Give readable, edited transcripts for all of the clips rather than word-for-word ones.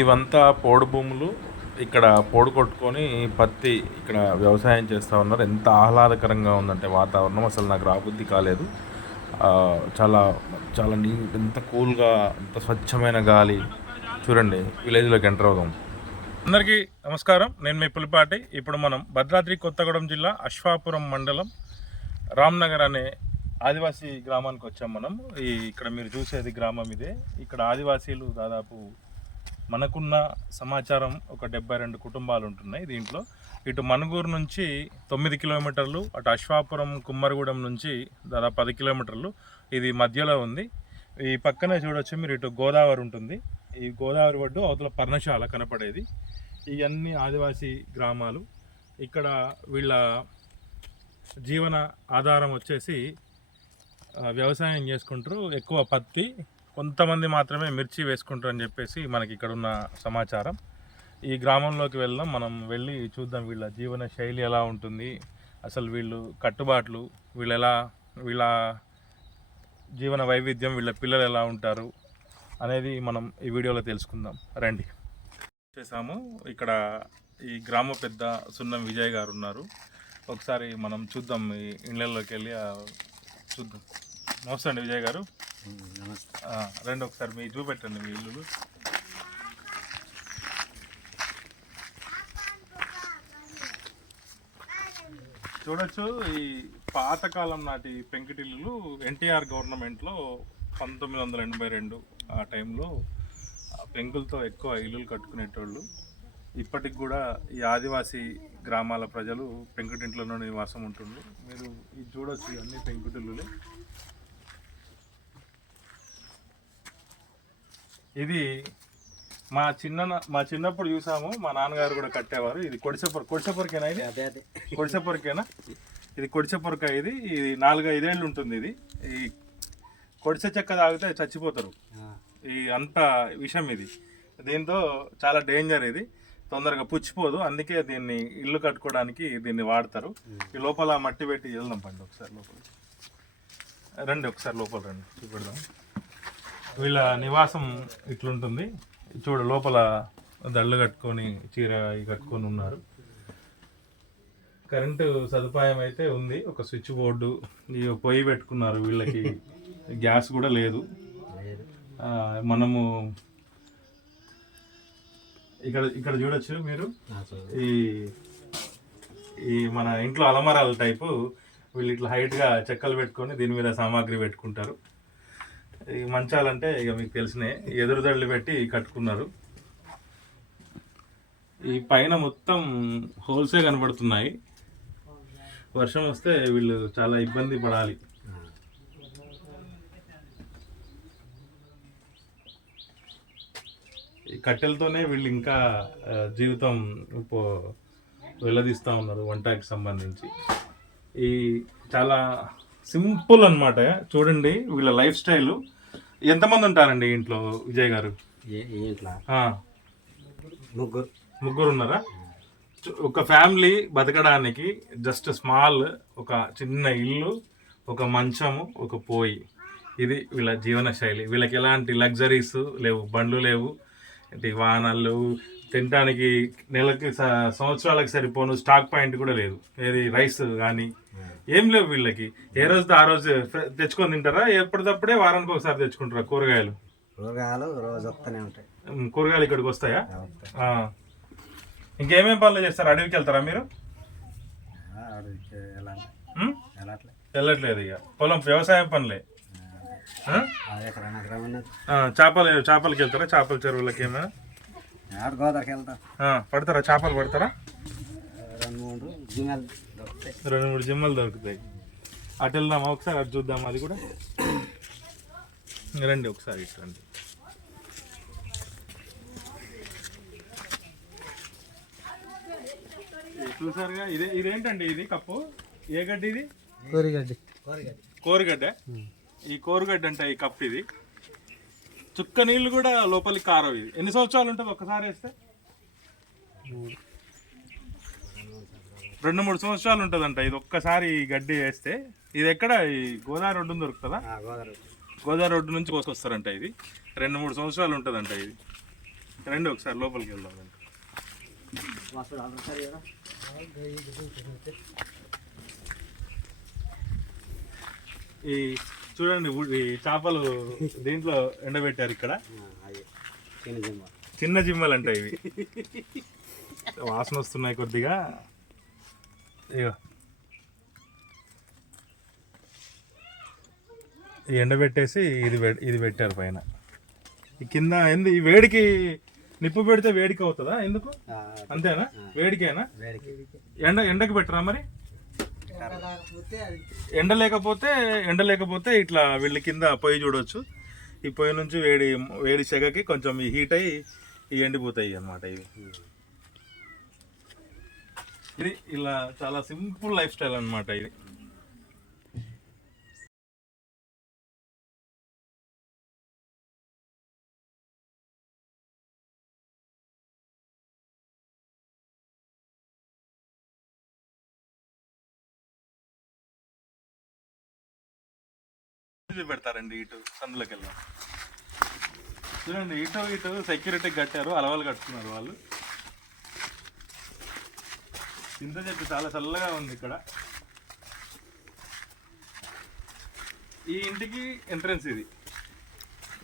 ఇవంతా పోడు భూములు. ఇక్కడ పోడు కొట్టుకొని పత్తి ఇక్కడ వ్యవసాయం చేస్తూ ఉన్నారు. ఎంత ఆహ్లాదకరంగా ఉందంటే వాతావరణం, అసలు నాకు రాబుద్ధి కాలేదు. చాలా చాలా ఎంత కూల్గా, ఎంత స్వచ్ఛమైన గాలి. చూడండి, విలేజ్లోకి ఎంటర్ అవుదాం. అందరికీ నమస్కారం, నేను మీ పులిపాటి. ఇప్పుడు మనం భద్రాద్రి కొత్తగూడెం జిల్లా అశ్వాపురం మండలం రామ్నగర్ అనే ఆదివాసీ గ్రామానికి వచ్చాం మనం. ఇక్కడ మీరు చూసేది గ్రామం ఇదే. ఇక్కడ ఆదివాసీలు దాదాపు మనకున్న సమాచారం ఒక 72 కుటుంబాలు ఉంటున్నాయి దీంట్లో. ఇటు మనుగూరు నుంచి 9 కిలోమీటర్లు, అటు అశ్వాపురం కుమ్మరిగూడెం నుంచి దాదాపు 10 కిలోమీటర్లు. ఇది మధ్యలో ఉంది. ఈ పక్కనే చూడొచ్చు మీరు, ఇటు గోదావరి ఉంటుంది. ఈ గోదావరి ఒడ్డు అవతల పర్ణశాల కనపడేది. ఇవన్నీ ఆదివాసీ గ్రామాలు. ఇక్కడ వీళ్ళ జీవన ఆధారం వచ్చేసి వ్యవసాయం చేసుకుంటారు. ఎక్కువ పత్తి, కొంతమంది మాత్రమే మిర్చి వేసుకుంటారు అని చెప్పేసి మనకి ఇక్కడ ఉన్న సమాచారం. ఈ గ్రామంలోకి వెళ్దాం, మనం వెళ్ళి చూద్దాం వీళ్ళ జీవన శైలి ఎలా ఉంటుంది, అసలు వీళ్ళు కట్టుబాట్లు, వీళ్ళ జీవన వైవిధ్యం, వీళ్ళ పిల్లలు ఎలా ఉంటారు అనేది మనం ఈ వీడియోలో తెలుసుకుందాం. రండి. చేసాము. ఇక్కడ ఈ గ్రామ పెద్ద సున్నం విజయ్ గారు ఉన్నారు. ఒకసారి మనం చూద్దాం, ఈ ఇళ్ళల్లోకి వెళ్ళి చూద్దాం. నమస్తే అండి విజయ్ గారు. రండి, ఒకసారి మీ చూపెట్టండి మీ ఇల్లు. చూడొచ్చు, ఈ పాతకాలం నాటి పెంకుటిల్లులు ఎన్టీఆర్ గవర్నమెంట్లో 1982 ఆ టైంలో పెంకులతో ఎక్కువ ఇల్లులు కట్టుకునేటోళ్ళు. ఇప్పటికి కూడా ఈ ఆదివాసీ గ్రామాల ప్రజలు పెంకుటింట్లోనే నివాసం ఉంటుంది. మీరు ఇది చూడొచ్చు, ఇవన్నీ పెంకుటిల్లులే. ఇది మా చిన్నప్పుడు చూసాము, మా నాన్నగారు కూడా కట్టేవారు. ఇది కొడిసెపొరకేనా? ఇది కొడిసెపొరకేనా? ఇది కొడిసెపొరక. ఇది 4-5 ఏళ్ళు ఉంటుంది. ఇది ఈ కొడిసె చెక్క తాగితే చచ్చిపోతారు. ఈ అంత విషం ఇది. దీంతో చాలా డేంజర్. ఇది తొందరగా పుచ్చిపోదు, అందుకే దీన్ని ఇల్లు కట్టుకోవడానికి దీన్ని వాడతారు. ఈ లోపల మట్టి పెట్టి వెళ్దాం. పండి ఒకసారి లోపల రండి, ఒకసారి లోపల రండి, చూపెడదాం. వీళ్ళ నివాసం ఇట్లుంటుంది. చూడు, లోపల దళ్ళు కట్టుకొని చీర కట్టుకొని ఉన్నారు. కరెంటు సదుపాయం అయితే ఉంది, ఒక స్విచ్ బోర్డు, ఈ పొయ్యి పెట్టుకున్నారు. వీళ్ళకి గ్యాస్ కూడా లేదు. మనము ఇక్కడ చూడొచ్చు మీరు, ఈ మన ఇంట్లో అలమరాల టైపు వీళ్ళు ఇట్లా హైట్గా చెక్కలు పెట్టుకొని దీని మీద సామాగ్రి పెట్టుకుంటారు. ఈ మంచాలంటే ఇక మీకు తెలిసినే, ఎదురుదళ్ళు పెట్టి కట్టుకున్నారు. ఈ పైన మొత్తం హోల్సే కనబడుతున్నాయి. వర్షం వస్తే వీళ్ళు చాలా ఇబ్బంది పడాలి. ఈ కట్టెలతోనే వీళ్ళు ఇంకా జీవితం వెల్లదీస్తూ ఉన్నారు వంటకి సంబంధించి. ఈ చాలా సింపుల్ అన్నమాట. చూడండి వీళ్ళ లైఫ్ స్టైల్. ఎంతమంది ఉంటారండి ఇంట్లో విజయ్ గారు? ముగ్గురు ఉన్నారా? ఒక ఫ్యామిలీ బతకడానికి జస్ట్ స్మాల్, ఒక చిన్న ఇల్లు, ఒక మంచము, ఒక పోయి, ఇది వీళ్ళ జీవన శైలి. వీళ్ళకి ఎలాంటి లగ్జరీస్ లేవు, బండ్లు లేవు, వాహనాలు లేవు, తినడానికి నెలకి సంవత్సరాలకు సరిపోను స్టాక్ పాయింట్ కూడా లేదు. ఏది రైస్ కానీ ఏం లేవు వీళ్ళకి. ఏ రోజు ఆ రోజు తెచ్చుకొని తింటారా? ఎప్పటికప్పుడే వారానికి ఒకసారి తెచ్చుకుంటారా కూరగాయలు? రోజు వస్తూనే ఉంటాయి. కూరగాయలు ఇక్కడికి వస్తాయా? ఇంకేమేం పనులు చేస్తారు? అడవికి వెళ్తారా మీరు? వెళ్ళట్లేదు ఇక, పొలం వ్యవసాయం పనులే. చేపలకి వెళ్తారా? చేపల చెరువులకి ఏమైనా పడతారా? చేపలు పడతారా? 2-3 జిమ్మలు దొరుకుతాయి. అటు వెళ్దామా ఒకసారి, అటు చూద్దామా అది కూడా. రండి ఒకసారి ఇటు రండి. చూసారుగా, ఇదేంటండి? ఇది కప్పు ఏ గడ్డి? ఇది కోరిగడ్డ. ఈ కోరుగడ్డ అంటే ఈ కప్పు. ఇది చుక్క నీళ్ళు కూడా లోపలికి కారవు. ఇది ఎన్ని సంవత్సరాలు ఉంటుంది ఒక్కసారి వేస్తే? 2-3 సంవత్సరాలు ఉంటుందంట ఇది ఒక్కసారి ఈ గడ్డి వేస్తే. ఇది ఎక్కడ? ఈ గోదావరి ఒడ్డున దొరుకుతుందా? గోదావరి ఒడ్డు నుంచి కోసుకొస్తారంట. ఇది 2-3 సంవత్సరాలు ఉంటుందంట. ఇది రండి ఒకసారి లోపలికి వెళ్దాం రండి. ఈ చూడండి ఈ చేపలు దీంట్లో ఎండబెట్టారు ఇక్కడ. చిన్న జిమ్మలు అంట ఇవి. వాసన వస్తున్నాయి కొద్దిగా. ఇగో ఈ ఎండబెట్టేసి ఇది పెట్టారు పైన. ఈ కింద ఈ వేడికి నిప్పు పెడితే వేడికి అవుతుందా? ఎందుకు? అంతేనా? వేడికేనా? ఎండకి పెట్టరా మరి? ఎండ లేకపోతే ఇట్లా వీళ్ళ కింద పొయ్యి చూడవచ్చు. ఈ పొయ్యి నుంచి వేడి సెగకి కొంచెం ఈ హీట్ అయ్యి ఇవి ఎండిపోతాయి అన్నమాట. ఇది ఇలా చాలా సింపుల్ లైఫ్ స్టైల్ అన్నమాట ఇది. పెడతారండి ఇటు సందులోకి వెళ్దాం. చూడండి ఇటు సెక్యూరిటీ కట్టారు, అలవాలు కట్టుకున్నారు వాళ్ళు. చింత చెట్టు చాలా చల్లగా ఉంది ఇక్కడ. ఈ ఇంటికి ఎంట్రన్స్ ఇది.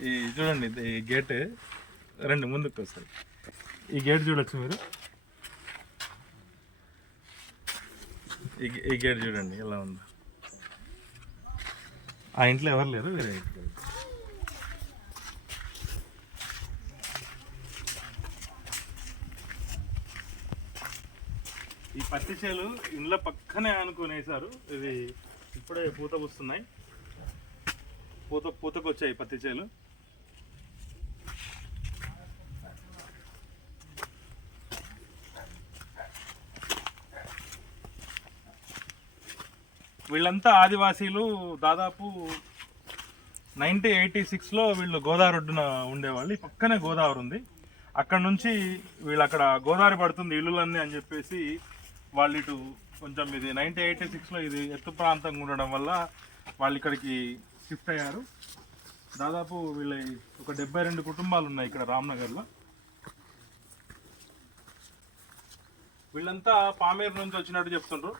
ఈ చూడండి ఈ గేట్. రండి ముందుకు వస్తుంది. ఈ గేట్ చూడొచ్చు మీరు. ఈ గేట్ చూడండి ఎలా ఉందో. ఆ ఇంట్లో ఎవరు లేరు, వేరే ఇంట్లో. ఈ పత్తి చేలు ఇండ్ల పక్కనే అనుకునేసారు. ఇది ఇప్పుడే పూత పూస్తున్నాయి. పూతకు వచ్చాయి పత్తి చేలు. వీళ్ళంతా ఆదివాసీలు. దాదాపు 1986లో వీళ్ళు గోదావరి ఒడ్డున ఉండేవాళ్ళు. ఈ పక్కనే గోదావరి ఉంది. అక్కడ నుంచి వీళ్ళు అక్కడ గోదావరి పడుతుంది ఇల్లులన్నీ అని చెప్పేసి వాళ్ళు ఇటు కొంచెం ఇది 1986లో ఇది ఎత్తు ప్రాంతంగా ఉండడం వల్ల వాళ్ళు ఇక్కడికి షిఫ్ట్ అయ్యారు. దాదాపు వీళ్ళ ఒక 72 కుటుంబాలు ఉన్నాయి ఇక్కడ రామ్నగర్లో. వీళ్ళంతా పామేరు నుంచి వచ్చినట్టు చెప్తుండ్రు.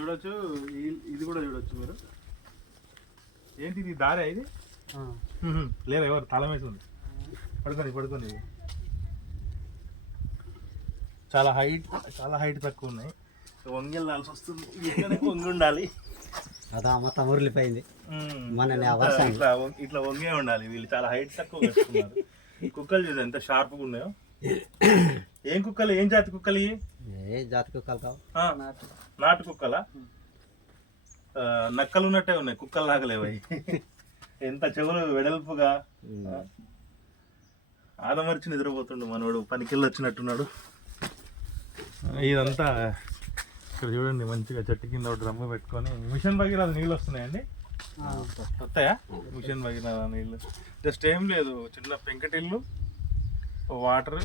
చూడొచ్చు. ఇది కూడా చూడొచ్చు మీరు. ఏంటి ఇది? దారే ఇది? లేదా ఎవరు తాళం వేసి ఉంది? పడుకొని. చాలా హైట్ తక్కువ ఉన్నాయి. వంగెళ్ళాల్సి వస్తుంది. వంగి ఉండాలి. అదా మొత్తం ఊర్లిపోయింది. ఇట్లా వంగే ఉండాలి. వీళ్ళు చాలా హైట్ తక్కువ వేసుకున్నారు. కుక్కలు చూసి ఎంత షార్ప్గా ఉన్నాయో. ఏం కుక్కలు? ఏం జాతి కుక్కలు? జాతి కుక్కలు కావు, నాటు కుక్కలా? నక్కలు ఉన్నట్టే ఉన్నాయి, కుక్కలు లాగలేవయి. ఎంత చెవులు వెడల్పుగా. ఆదమరిచి నిద్రపోతుండు మనోడు, పనికిళ్ళు వచ్చినట్టున్నాడు. ఇదంతా ఇక్కడ చూడండి మంచిగా చెట్టు కింద ఒకటి రమ్మ పెట్టుకొని. మిషన్ భగీరథ నీళ్ళు వస్తున్నాయండి. వస్తాయా మిషన్ భగీరథ నీళ్ళు? జస్ట్ ఏం లేదు, చిన్న పెంకటిల్లు, వాటర్,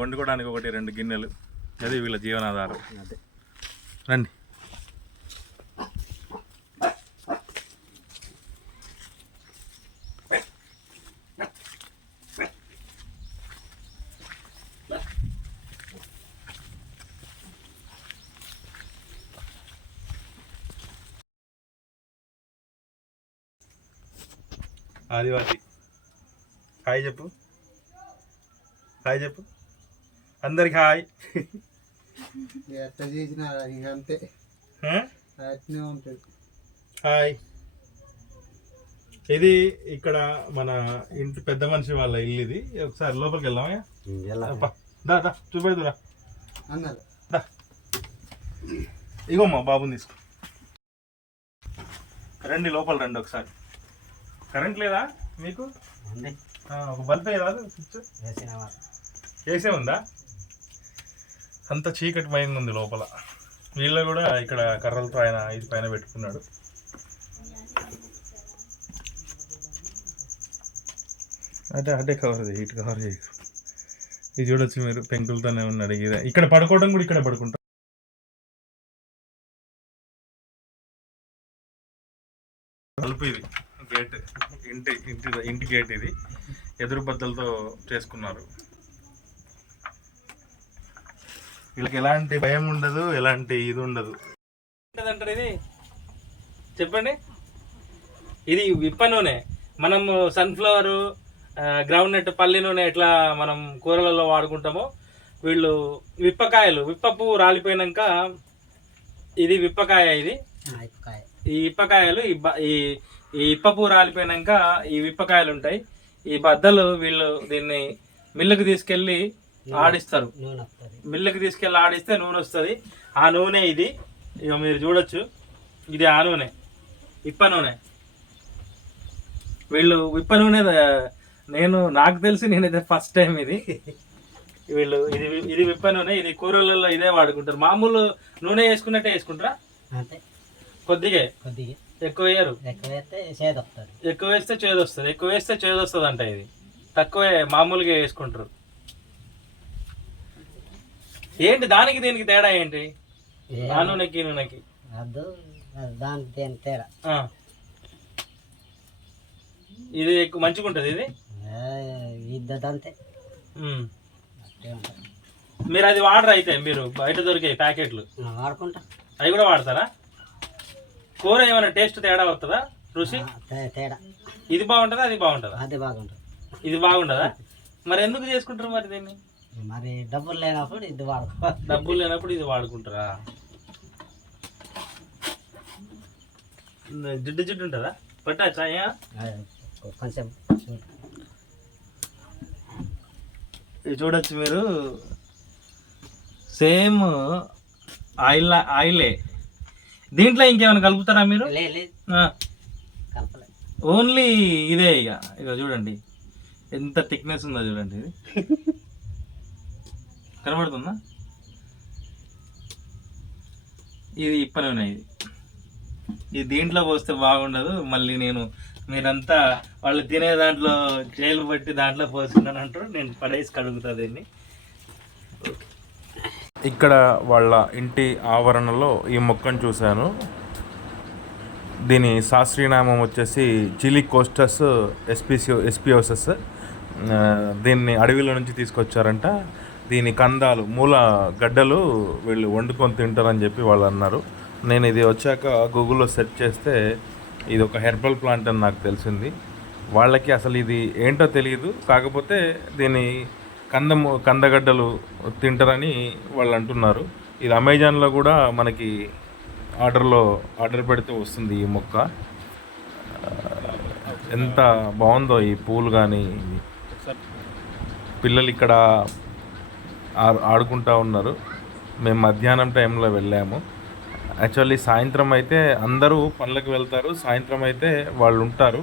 వండుకోవడానికి 1-2 గిన్నెలు. అది వీళ్ళ జీవనాధారం. రండి. ఆదివాసి హాయ్ చెప్పు. అందరికి హాయ్. అంతే హాయ్. ఇది ఇక్కడ మన ఇంటి పెద్ద మనిషి వాళ్ళ ఇల్లు. ఇది ఒకసారి లోపలికి వెళ్దామా? దా చూపెడుతురా. ఇగోమ్మా బాబుని తీసుకో. రండి లోపల రండి ఒకసారి. కరెంట్ లేదా మీకు? ఒక బల్బ్ రాదు? స్విచ్ వేసే ఉందా? అంత చీకటి మయంగా ఉంది లోపల. వీళ్ళు కూడా ఇక్కడ కర్రలతో ఆయన ఇది పైన పెట్టుకున్నాడు. అదే కవర్, హీట్ కవర్ చేయకు. ఇది చూడొచ్చు మీరు, పెంకులతోనే ఉన్నాడు. ఇక్కడ పడుకోవడం కూడా ఇక్కడ పడుకుంటాం. బల్బ్ ఇది గేట్, ఇంటి గేట్ ఇది. ఎదురు బద్దలతో చేసుకున్నారు. వీళ్ళకి ఎలాంటి భయం ఉండదు, ఎలాంటి ఇది ఉండదు. అంటారు ఇది చెప్పండి. ఇది విప్ప నూనె. మనం సన్ఫ్లవరు, గ్రౌండ్ నట్, పల్లి నూనె ఎట్లా మనం కూరలలో వాడుకుంటామో, వీళ్ళు విప్పకాయలు, విప్ప పువ్వు రాలిపోయినాక ఇది విప్పకాయ. ఇది ఈ విప్పకాయలు ఈ ఇప్ప పువ్వు రాలిపోయినాక ఈ విప్పకాయలు ఉంటాయి. ఈ బద్దలు వీళ్ళు దీన్ని మిల్లుకి తీసుకెళ్ళి ఆడిస్తారు. మిల్లుకి తీసుకెళ్ళి ఆడిస్తే నూనె వస్తుంది. ఆ నూనె ఇది. ఇక మీరు చూడొచ్చు, ఇది ఆ నూనె, విప్ప నూనె. వీళ్ళు విప్ప నూనె నాకు తెలిసి నేనైతే ఫస్ట్ టైం ఇది. వీళ్ళు ఇది విప్ప నూనె. ఇది కూరలలో ఇదే వాడుకుంటారు. మామూలు నూనె వేసుకున్నట్టే వేసుకుంటారా? కొద్దిగా ఎక్కువ వేయరు. ఎక్కువ వేస్తే చేదు వస్తుంది. ఎక్కువ వేస్తే చేదు వస్తుంది అంట. ఇది తక్కువే మామూలుగా వేసుకుంటారు. ఏంటి దానికి దీనికి తేడా ఏంటి? ఆ నూనెకి నూనెకి తేడా ఇది ఎక్కువ మంచిగా ఉంటుంది. ఇది అంతే. మీరు అది వాడరు అయితే? మీరు బయట దొరికే ప్యాకెట్లు వాడుకుంటా, అవి కూడా వాడతారా? కూర ఏమైనా టేస్ట్ తేడా వస్తుందా? రుచి తేడా. ఇది బాగుంటుందా అది బాగుంటుందా? అది బాగుంటుంది. ఇది బాగుంటుందా? మరి ఎందుకు చేసుకుంటారు మరి దీన్ని? మరి డబ్బులు లేనప్పుడు ఇది వాడుకో. డబ్బులు లేనప్పుడు ఇది వాడుకుంటారా? జిడ్డు జిడ్డు ఉంటుందా? పట్టా కొంచెం ఇది చూడొచ్చు మీరు. సేమ్ ఆయిలే. దీంట్లో ఇంకేమైనా కలుపుతారా మీరు? ఓన్లీ ఇదే. ఇక చూడండి ఎంత థిక్నెస్ ఉందో చూడండి. ఇది కనబడుతుందా? ఇది ఇప్ప నూనె. ఇది దీంట్లో పోస్తే బాగుండదు. మళ్ళీ మీరంతా వాళ్ళు తినే దాంట్లో చేలు బట్టి దాంట్లో పోసుకున్నాను అంటారు. నేను పడేసి కడుగుతా దీన్ని. ఇక్కడ వాళ్ళ ఇంటి ఆవరణలో ఈ మొక్కను చూశాను. దీని శాస్త్రీయనామం వచ్చేసి చిలికోస్టస్ ఎస్పియోసస్. దీన్ని అడవిలో నుంచి తీసుకొచ్చారంట. దీని కందాలు, మూల గడ్డలు వీళ్ళు వండుకొని తింటారని చెప్పి వాళ్ళు అన్నారు. నేను ఇది వచ్చాక గూగుల్లో సెర్చ్ చేస్తే ఇది ఒక హెర్బల్ ప్లాంట్ అని నాకు తెలిసింది. వాళ్ళకి అసలు ఇది ఏంటో తెలియదు. కాకపోతే దీని కందగడ్డలు తింటారని వాళ్ళు అంటున్నారు. ఇది అమెజాన్లో కూడా మనకి ఆర్డర్ పెడితే వస్తుంది ఈ మొక్క. ఎంత బాగుందో ఈ పూలు. కానీ పిల్లలు ఇక్కడ ఆడుకుంటూ ఉన్నారు. మేము మధ్యాహ్నం టైంలో వెళ్ళాము. యాక్చువల్లీ సాయంత్రం అయితే అందరూ పనులకు వెళ్తారు, సాయంత్రం అయితే వాళ్ళు ఉంటారు.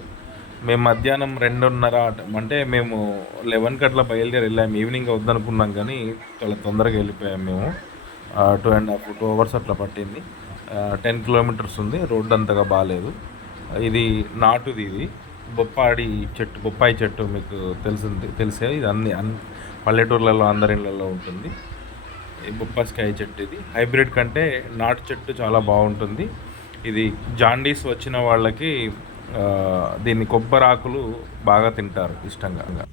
మేము మధ్యాహ్నం 2:30 అంటే మేము 11 గంటల బయలుదేరి వెళ్ళాము. ఈవినింగ్ వద్దనుకున్నాం కానీ చాలా తొందరగా వెళ్ళిపోయాము మేము. 2.5 hours అట్లా పట్టింది. 10 kilometers ఉంది. రోడ్డు అంతగా బాగాలేదు. ఇది నాటుది. ఇది బొప్పాయి చెట్టు మీకు తెలిసే. ఇది అన్ని పల్లెటూర్లలో అందరి ఇళ్ళల్లో ఉంటుంది. ఈ బొప్పాయికాయ చెట్టు. ఇది హైబ్రిడ్ కంటే నాటు చెట్టు చాలా బాగుంటుంది. ఇది జాండీస్ వచ్చిన వాళ్ళకి దీన్ని కొబ్బరి ఆకులు బాగా తింటారు ఇష్టంగా.